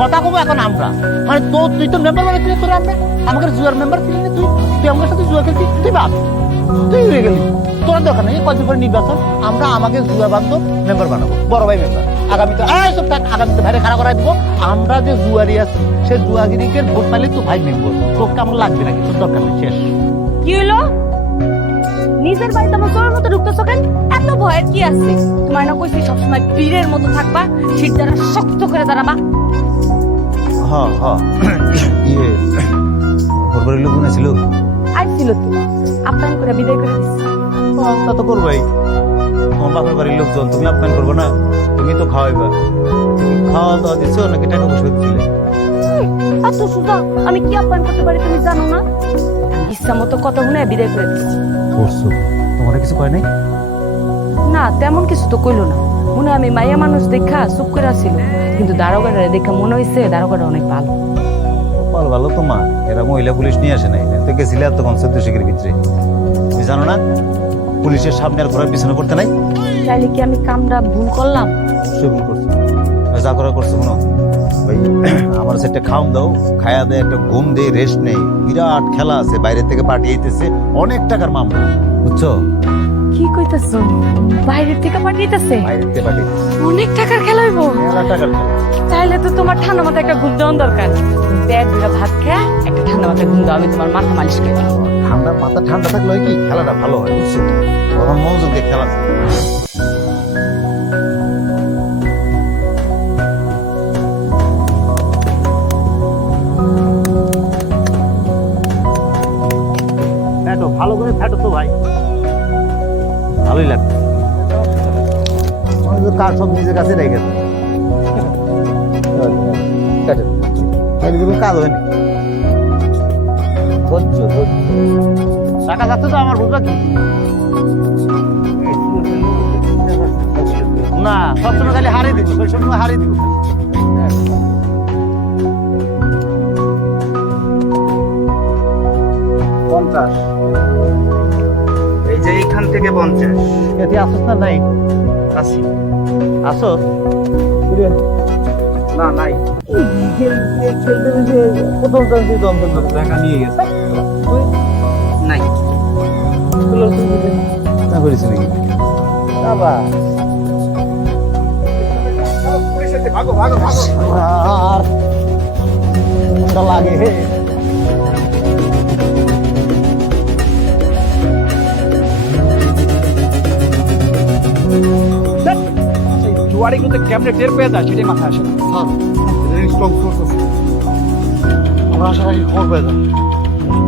কথা কব এখন আমরা মানে তুই তো মেম্বার বানাইছিলি তোরা আমরা আমাদের জুয়ার মেম্বার ছিলি না তুই তুই আমার সাথে জুয়া খেলছিস তুই বাদ তুই উড়ে গেলি তোর দরকার নেই কদিন পরে নির্বাচন আমরা আমাকে জুয়া বান্ধব মেম্বার বানাবো বড় ভাই মেম্বার আগামীতে সব থাক আগামীতে ভাইরে খাড়া করাই দিব আমরা যে জুয়ারি আছি সে জুয়াগিরিকে ভোট পাইলে তো ভাই মেম্বার তোর কেমন লাগবে নাকি তোর দরকার নেই শেষ কি হলো নিজের বাড়িতে আমার তোর মতো ঢুকতেছ কেন এত ভয়ের কি আছে তোমার না কইছি সবসময় বীরের মতো থাকবা শীত দ্বারা শক্ত করে দাঁড়াবা হ্যাঁ হ্যাঁ ইয়ে পরবারের লোক না ছিল আইছিল তো আপনার করে বিদায় করে দিচ্ছি তা তো করবাই তোমার বাপের বাড়ির লোকজন তুমি আপ্যায়ন করবো না তুমি তো খাওয়াইবা খাওয়া দাওয়া দিচ্ছ নাকি টাকা পয়সা দিচ্ছিলে এত সুজা আমি কি আপ্যায়ন করতে পারি তুমি জানো না ইচ্ছা মতো কথা শুনে বিদায় করে দিচ্ছি করছো তোমার কিছু কয় নাই না তেমন কিছু তো কইলো না মনে হয় আমি মাইয়া মানুষ দেখা চুপ করে আসছিল কিন্তু দারোগাটা দেখা মনে হয়েছে দারোগাটা অনেক ভালো ভালো ভালো তো মা এরা মহিলা পুলিশ নিয়ে আসে নাই তো গেছিলে এত কম চোদ্দশিকের ভিতরে তুমি জানো না পুলিশের সামনে আর ঘোরার পিছনে করতে নাই তাইলে কি আমি কামটা ভুল করলাম সে ভুল করছো যা করা করছো কোনো ওই আমার একটা খাওয়ান দাও খায়া দেয় একটা ঘুম দেয় রেস্ট নেই বিরাট খেলা আছে বাইরে থেকে পার্টি আইতেছে অনেক টাকার মামলা বুঝছো কি কইতাছো বাইরের থেকে পাঠিয়েছে বাইরে থেকে পার্টি অনেক টাকার খেলা হইব মেলা টাকার খেলা তাইলে তো তোমার ঠান্ডা মাথায় একটা ঘুম দেওয়ার দরকার পেট ভরে ভাত খেয়ে একটা ঠান্ডা মাথায় ঘুম দাও আমি তোমার মাথা মালিশ করে দিই ঠান্ডা মাথা ঠান্ডা থাকলে হয় কি খেলাটা ভালো হয় বুঝছো তখন মনোযোগ দিয়ে খেলা ফ্যাটো ভালো করে ফ্যাটো তো ভাই ভালোই লাগছে কার সব নিজের কাছে রেখে কাজ হয়নি ধৈর্য টাকা যাচ্ছে তো আমার বুঝবা কি না সবসময় খালি হারিয়ে দিব সবসময় হারিয়ে দিব 50 এই যে এইখান থেকে 50 এতে আসছ না নাই আসি আসো না নাই টাকা নিয়ে গেছে নাই না করেছি নাকি ভাগো ভাগো ভাগো আর লাগে জুয়ারিগুলোতে কেমনে টের পেয়ে যায় সেটাই মাথায় আসে না আমরা আশা রাখি খবর পেয়ে যাই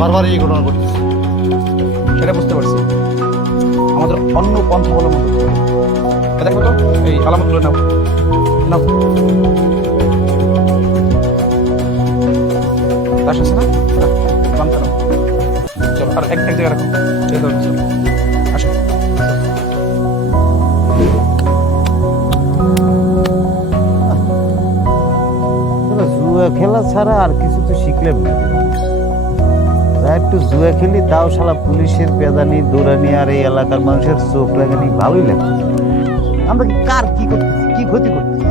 বারবার এই ঘটনা ঘটছে সেটা বুঝতে পারছি আমাদের অন্য পন্থা অবলম্বন করতে হবে দেখো তো এই আলামতগুলো নাও নাও তাস আছে না বামটা নাও চলো আর এক জায়গায় রাখো এই ধরো চলো আসো জুয়া খেলা ছাড়া আর কিছু তো শিখলাম না একটু জুয়া খেলি তাও শালা পুলিশের পেদানি দৌড়ানি আর এই এলাকার মানুষের চোখ লাগানি ভালোই লাগে আমরা কি কার কি করতেছি কি ক্ষতি করতেছি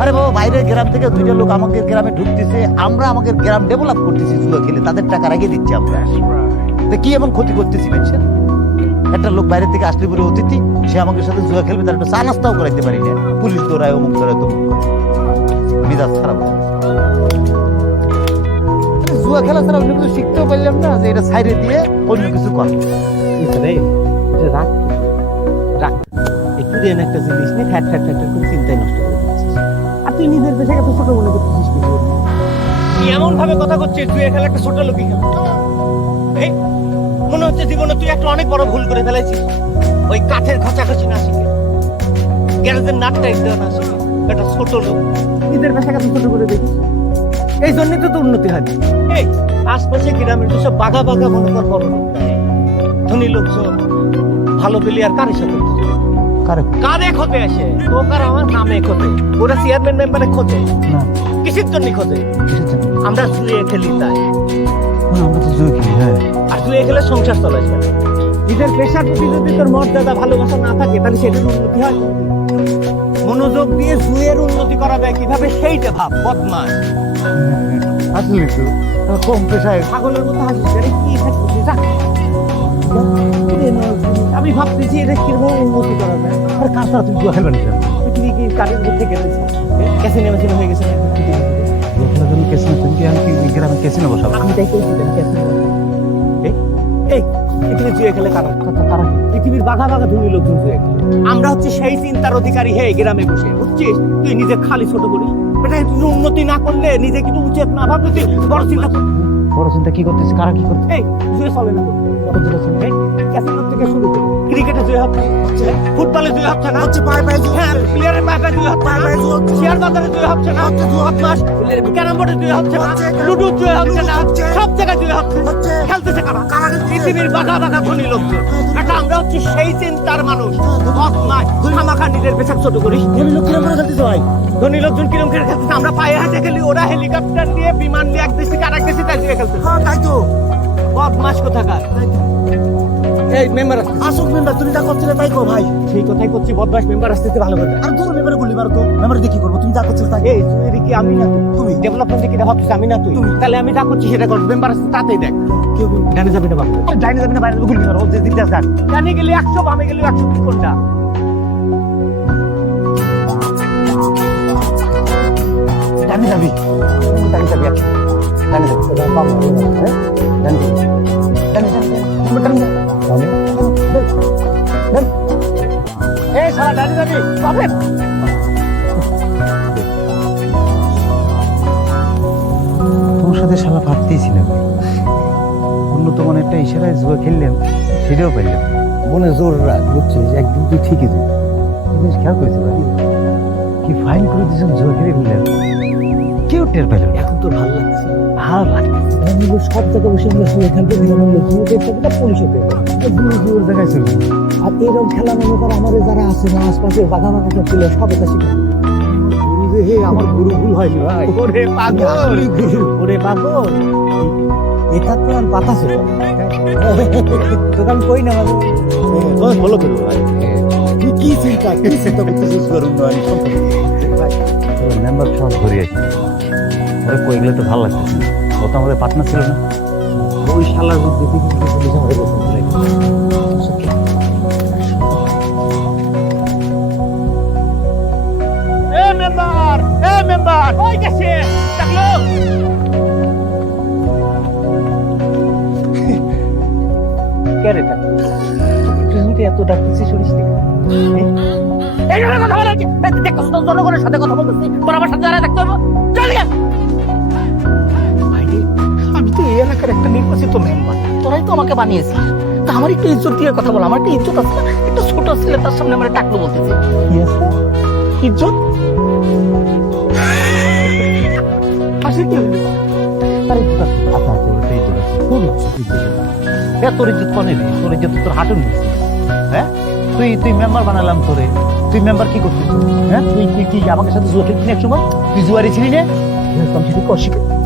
আরে বাবা বাইরের গ্রাম থেকে দুইটা লোক আমাদের গ্রামে ঢুকতেছে আমরা আমাদের গ্রাম ডেভেলপ করতেছি জুয়া খেলে তাদের টাকা রেখে দিচ্ছি আমরা তা কি এমন ক্ষতি করতেছি মানুষের একটা লোক বাইরে থেকে আসলে বলে অতিথি সে আমাদের সাথে জুয়া খেলবে তার একটা চা নাস্তাও করাইতে পারি না পুলিশ দৌড়ায় অমুক দৌড়ায় তমুক করে মেজাজ খারাপ জুয়া খেলা ছাড়া অন্য কিছু শিখতেও পারলাম না যে এটা সাইডে দিয়ে অন্য কিছু কর রাখ রাখ একটু দেন একটা জিনিস নিয়ে ফ্যাট ফ্যাট ফ্যাট করে চিন্তায় নষ্ট করে দিচ্ছিস আর তুই নিজের পেশাকে তো ছোট মনে করতেছিস কিছু তুই এমন ভাবে কথা করছিস তুই এখানে একটা ছোট লোকই খেলা এই মনে হচ্ছে জীবনে তুই একটা অনেক বড় ভুল করে ফেলেছিস ওই কাঠের খচাখচি না শিখে গ্যারেজের নাটটা একদম না শিখে একটা ছোট লোক নিজের পেশাকে তুই ছোট করে দেখিস এই জন্যই তো উন্নতি হয় এই আশপাশে গ্রামের যেসব বাঘা বাঘা মনে কর বড় লোক ধনী লোকজন ভালো প্লেয়ার কারের সাথে কারে খোঁজে আসে তোকার আমার নামে খোঁজে ওরা চেয়ারম্যান মেম্বারে খোঁজে কিসের জন্য খোঁজে আমরা জুয়ে খেলি তাই আমরা তো জুয়া খেলি হ্যাঁ আর জুয়ে খেলে সংসার চলে যাবে নিজের পেশার প্রতি যদি তোর মর্যাদা ভালোবাসা না থাকে তাহলে সেটার উন্নতি হয় মনোযোগ দিয়ে জুয়ের উন্নতি করা যায় কিভাবে সেইটা ভাব, বদমাস। আসলে তো কম পেশায় ছাগলের মতো হাসিস, আরে কি খাচ্ছিস? যা। আমি ভাবতেছি এটা কিরকম উন্নতি করা যায়। আর কাজ তুই জুয়া খেলবেন কেন? পৃথিবী কি কারেন্ট থেকে গেছে, ক্যাসিনো মেশিন হয়ে গেছে না? লোকের জন্য কেসিনো, তুমি কি আমি কি গ্রামে কেসিনো বসাবো? আমি তাই কইছিলাম ক্যাসিনো। এই পৃথিবী জুয়ে খেলে কারা? তারা পৃথিবীর বাঘা বাঘা ধনী লোকজন জুয়ে খেলে। আমরা হচ্ছে সেই চিন্তার অধিকারী হে গ্রামে বসে, বুঝছিস? তুই নিজে খালি ছোট করিস, এটা তুই উন্নতি না করলে নিজে কিন্তু উচিত না ভাবলে তুই বড় চিন্তা করবি। বড় চিন্তা কি করতেছিস? কারা কি করতে? এই জুয়ে চলে না, ক্যাসিনো থেকে শুরু করে ক্রিকেটে জুয়ে হচ্ছে, ফুটবলে জুয়ে হচ্ছে না, হচ্ছে পায়ে পায়ে হ্যাঁ, প্লেয়ারের পায়ে পায়ে জুয়ে হচ্ছে না, শেয়ার বাজারে জুয়ে হচ্ছে না, বদমাস, ক্যারাম বোর্ডে জুয়ে হচ্ছে না, লুডো জুয়ে হচ্ছে না, সব জায়গায় জুয়ে হচ্ছে। খেলতেছে কারা? পৃথিবীর বাঘা বাঘা ধনী লোকজন। এটা আমরা হচ্ছে সেই চিন্তার মানুষ। বদমাস, খামাখা নিজের পেশাক ছোট করিস। ধনী লোক কিরম করে খেলতেছে ভাই? ধনী লোকজন কিরম করে খেলতেছে? আমরা পায়ে হাতে খেলি, ওরা হেলিকপ্টার নিয়ে বিমান নিয়ে এক দেশ থেকে আরেক দেশে তাই জুয়ে খেলতেছে। হ্যাঁ তাই তো, বদমাস কোথাকার। এই মেম্বার আসুক, মেম্বার তুমি যা করছিলে তাই কো ভাই। সেই কথাই করছি, বদমাস মেম্বার আসতে ভালো করে। আর তোর মেম্বারে গুলি মারো তো, মেম্বার দিয়ে কি করবো? তুমি যা করছিলে তাই। এই তুই কি আমি না তুমি? ডেভেলপমেন্ট কি ভাবছিস আমি না তুই? তাহলে আমি যা করছি সেটা কর। মেম্বার আসতে তাতেই দেখ। কেউ জানি যাবি না বাবু, জানি যাবি না, বাইরে গুলি মারো, ওদের দিকটা যাক। জানি গেলে 100, বামে গেলে 100, কি কোনটা? জানি যাবি, জানি যাবি, জানি যাবি, জানি যাবি, জানি যাবি। এই সারা ডানি যাবি বাপরে। তোর সাথে শালা ভাবতেইছিলাম উন্নত মানের একটা ইশারায় জুয়া খেললাম, সেটাও পারলাম। মনে জোর রাখ, বুঝছিস? একদিন তুই ঠিকই দিবি। জিনিস খেয়াল করেছি ভাই, কি ফাইন করে দিয়েছেন জুয়া খেলে ফেললেন, কেউ টের পেল না। এখন তোর ভালো লাগছে? ভালো লাগতেছে। সব জায়গায় বসে আমরা শুয়ে খেলতে পুলিশে পেয়ে জুয়োর জায়গায় চলবে। আর এরকম খেলা মনে কর আমাদের যারা আছে না আশপাশে বাঘা বাঘা সব ছিল, সব এটা শিখে। হে আমার গুরু ভুল হয়নি ভাই। ওরে পাগল, ওরে পাগল, এটা তো আর বাতাসে তোকে আমি কই না বাবু, ফলো করবো ভাই। তুই কি চিন্তা করতেছিস? করুন মেম্বার সব ধরে আছে, ওরা কই গেলে তো ভালো লাগতেছে না। ও তো আমাদের পার্টনার ছিল না। ওই শালার মধ্যে কিন্তু পুলিশ আমাদের পছন্দ করে। মেম্বার ওই গেছে, ডাকলো। কে রে ডাকলো? তুই এত ডাকতেছিস শুনিস নি? এই জন্য কথা বলা উচিত। দেখো তো জনগণের সাথে কথা বলতেছি, তোর আমার সাথে দাঁড়ায় থাকতে হবে। চল গিয়া। আমি তো এই এলাকার একটা নির্বাচিত মেম্বার, তোরাই তো আমাকে বানিয়েছিস। তা আমার একটু ইজ্জত দিয়ে কথা বল, আমার একটা ইজ্জত আছে না? একটা ছোট ছেলে তার সামনে আমার টাকলো বলতেছে কি আছে? ইজ্জত। হাসি কি হলো? আরে আচ্ছা আচ্ছা, ওটা ইজ্জত আছে। তোর ইজ্জত তোর ইজ্জত কনে রে? তোর ইজ্জত তোর হাঁটুর নিচে। হ্যাঁ, তুই মেম্বার বানালাম তোরে, তুই মেম্বার কি করছিস? হ্যাঁ, তুই কি আমাকে সাথে জুয়া খেলছিস এক সময়? তুই জুয়ারি ছিলি না?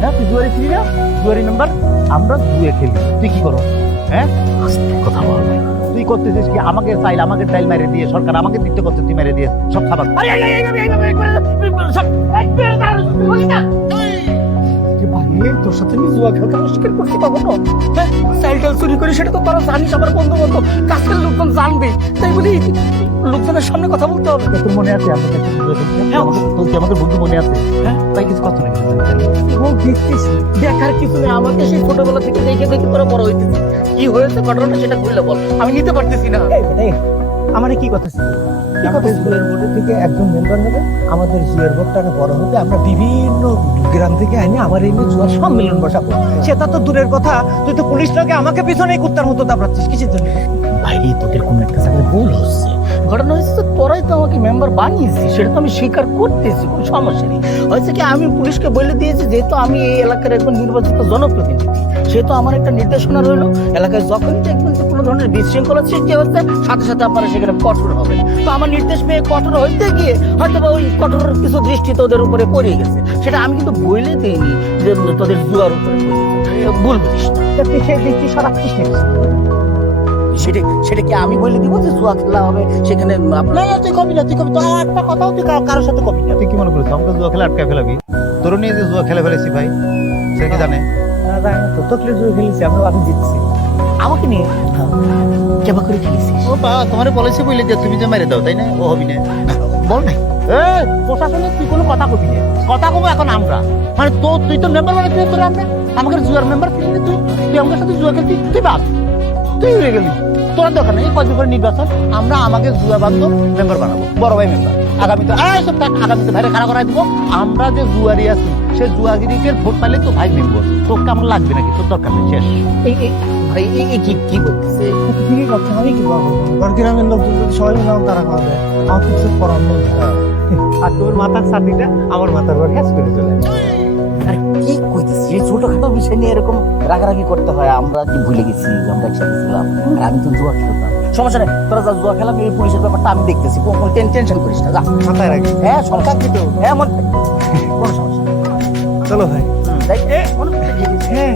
হ্যাঁ, তুই জুয়ারি ছিলি না? জুয়ারি মেম্বার। আমরা জুয়ে খেলি, তুই কি করো? হ্যাঁ, কথা বল। তুই করতেছিস কি? আমাকে ডাইল মেরে দিয়ে, সরকার আমাকে দিতে করতে তুই মেরে দিয়ে সব খাবার। তোর সাথে আমি জুয়া খেলতে অস্বীকার করতে পারবো না। হ্যাঁ, সাইকেল চুরি করি, সেটা তো তোরা জানিস। আমার বন্ধু বান্ধব কাছের লোকজন জানবে, তাই বলি লোকজনের সামনে কথা বলতে হবে। তোর মনে আছে আমরা একটা জুয়া খেলছিলাম? তোর কি আমাদের বন্ধু মনে আছে? হ্যাঁ, তাই কিছু কথা নাকি? দেখার কিছু নেই, আমাকে সেই ছোটবেলা থেকে দেখে দেখে তোরা বড় হইতেছি। কি হয়েছে ঘটনাটা সেটা খুললে বল, আমি নিতে পারতেছি না। আমারে কি কথা ছিল? আমাদের জুয়ের বোর্ডের থেকে একজন মেম্বার হবে, আমাদের জুয়ের বোর্ডটাকে বড় হবে, আমরা বিভিন্ন গ্রাম থেকে আনি আমার এই জুয়ার সম্মেলন বসাবো। সেটা তো দূরের কথা, তুই তো পুলিশ লোকে আমাকে পিছনে কুত্তার মতো দাবড়াচ্ছিস কিসের জন্য? বাইরে তোদের কোনো একটা জায়গায় ভুল হচ্ছে। ঘটনা হয়েছে তো তোরাই তো আমাকে মেম্বার বানিয়েছিস, সেটা তো আমি স্বীকার করতেছি, কোনো সমস্যা নেই। হয়েছে কি, আমি পুলিশকে বলে দিয়েছি যেহেতু আমি এই এলাকার একজন নির্বাচিত জনপ্রতিনিধি, সেহেতু আমার একটা নির্দেশনা রইলো, এলাকায় যখনই দেখবেন যে কোনো ধরনের বিশৃঙ্খলা সৃষ্টি হচ্ছে, সাথে সাথে আপনারা সেখানে কঠোর হবেন। তো আমার নির্দেশ পেয়ে কঠোর হইতে গিয়ে হয়তো বা ওই কঠোর কিছু দৃষ্টি তোদের উপরে পড়ে গেছে, সেটা আমি কিন্তু বলে দিইনি যে তোদের জুয়ার উপরে পড়ে গেছে। ভুল বুঝিস না। তুই সেই দৃষ্টি সরাচ্ছিস নাকি? সেটা কি আমি বলে দিব যে জুয়া খেলা হবে সেখানে আপনার তুই কবি না তুই কবি তো একটা কথাও তুই কারোর সাথে কবি না। তুই কি মনে করিস আমাকে জুয়া খেলা আটকে ফেলাবি? তোর নিয়ে যে জুয়া খেলে ফেলেছি ভাই, সে কি জানে? না জানি না তো, তোকে জুয়ে খেলেছি, আমরা আমি জিতছি। আমাকে নিয়ে কেবা করে খেলেছিস? ও বা তোমার বলেছি বলে যে তুমি যে মেরে দাও, তাই না? ও হবি না, বল নাই প্রশাসনে তুই কোনো কথা কবি না, কথা কবো এখন আমরা, মানে তো তুই তো মেম্বার মানে তুই তোর আমরা আমাকে জুয়ার মেম্বার তুই তুই তুই আমাদের সাথে জুয়া খেলতি, তুই বাদ তুই হয়ে গেলি। তোর দরকার নেই, কদিন পরে নির্বাচন, আমরা আমাকে জুয়া বান্ধব মেম্বার বানাবো, বড় ভাই মেম্বার। আগামীতে আগামীতে ভাইরে খাড়া করাই দিব। আমরা যে জুয়ারি আছি সে জুয়াগিরিকে ভোট পাইলে তো ভাই মেম্বার, তোকে আমার লাগবে নাকি? তোর দরকার নেই, শেষ। ভাই এই কি বলছে? ঠিকই করছে, আমি কি করবো? তোর গ্রামের লোকজন যদি সবাই মিলে আমার তারা করবে, আমার কিছু করার নেই। আর তোর মাথার ছাতিটা আমার মাথার উপর হ্যাস করে চলে আসে। আরে কি কইতেছিস? এই ছোটখাটো বিষয় নিয়ে এরকম রাগারাগি করতে হয়? আমরা কি ভুলে গেছি যে আমরা একসাথে ছিলাম? আর আমি তো জুয়া খেলতাম। সমস্যা নেই, তোরা যা জুয়া খেলাম, এই পুলিশের ব্যাপারটা আমি দেখতেছি, কোনো টেনশন করিস না, যা মাথায় রাখি। হ্যাঁ সরকার কিন্তু হ্যাঁ মনে থাকবে, কোনো সমস্যা নেই। চলো ভাই। যাই, মনে থাকবে। হ্যাঁ